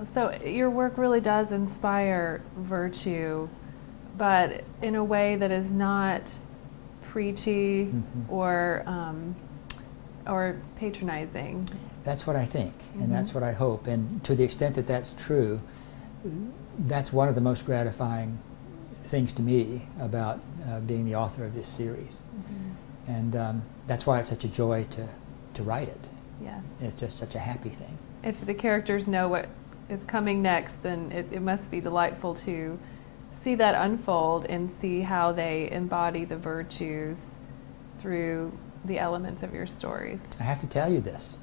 Wow. So your work really does inspire virtue, but in a way that is not preachy or patronizing. That's what I think, and that's what I hope. And to the extent that that's true, that's one of the most gratifying things to me about being the author of this series. And that's why it's such a joy to write it. Yeah. It's just such a happy thing. If the characters know what is coming next, then it must be delightful to see that unfold and see how they embody the virtues through the elements of your stories. I have to tell you this.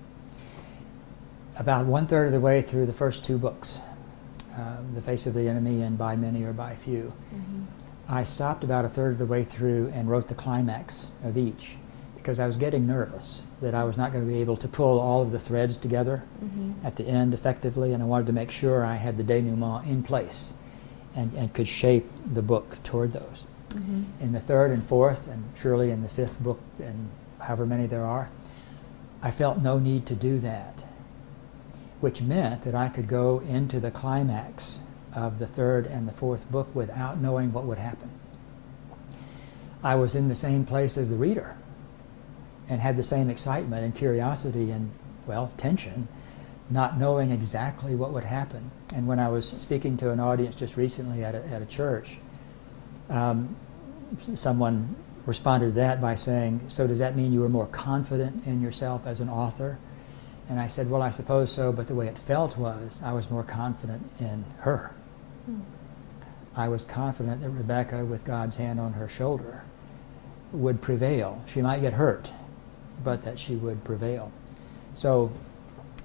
About 1/3 of the way through the first 2 books, The Face of the Enemy and By Many or By Few, I stopped about 1/3 of the way through and wrote the climax of each because I was getting nervous that I was not going to be able to pull all of the threads together at the end effectively, and I wanted to make sure I had the denouement in place and could shape the book toward those. In the 3rd and 4th, and surely in the 5th book, and however many there are, I felt no need to do that, which meant that I could go into the climax of the 3rd and the 4th book without knowing what would happen. I was in the same place as the reader and had the same excitement and curiosity and, well, tension, not knowing exactly what would happen. And when I was speaking to an audience just recently at a church, someone responded to that by saying, "So does that mean you were more confident in yourself as an author?" And I said, "Well, I suppose so, but the way it felt was I was more confident in her. I was confident that Rebecca, with God's hand on her shoulder, would prevail. She might get hurt, but that she would prevail." So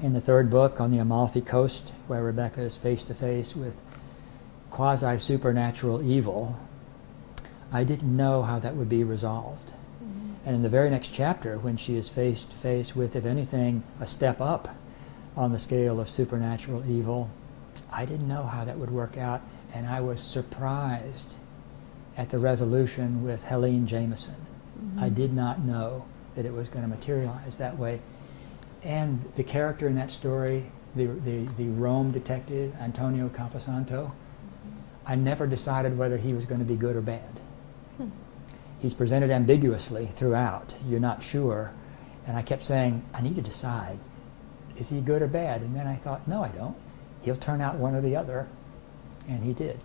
in the 3rd book, on the Amalfi Coast, where Rebecca is face to face with quasi-supernatural evil, I didn't know how that would be resolved. And in the very next chapter, when she is face to face with, if anything, a step up on the scale of supernatural evil, I didn't know how that would work out, and I was surprised at the resolution with Helene Jameson. I did not know that it was going to materialize that way. And the character in that story, the Rome detective, Antonio Camposanto, I never decided whether he was going to be good or bad. He's presented ambiguously throughout. You're not sure. And I kept saying, I need to decide. Is he good or bad? And then I thought, no, I don't. He'll turn out one or the other. And he did.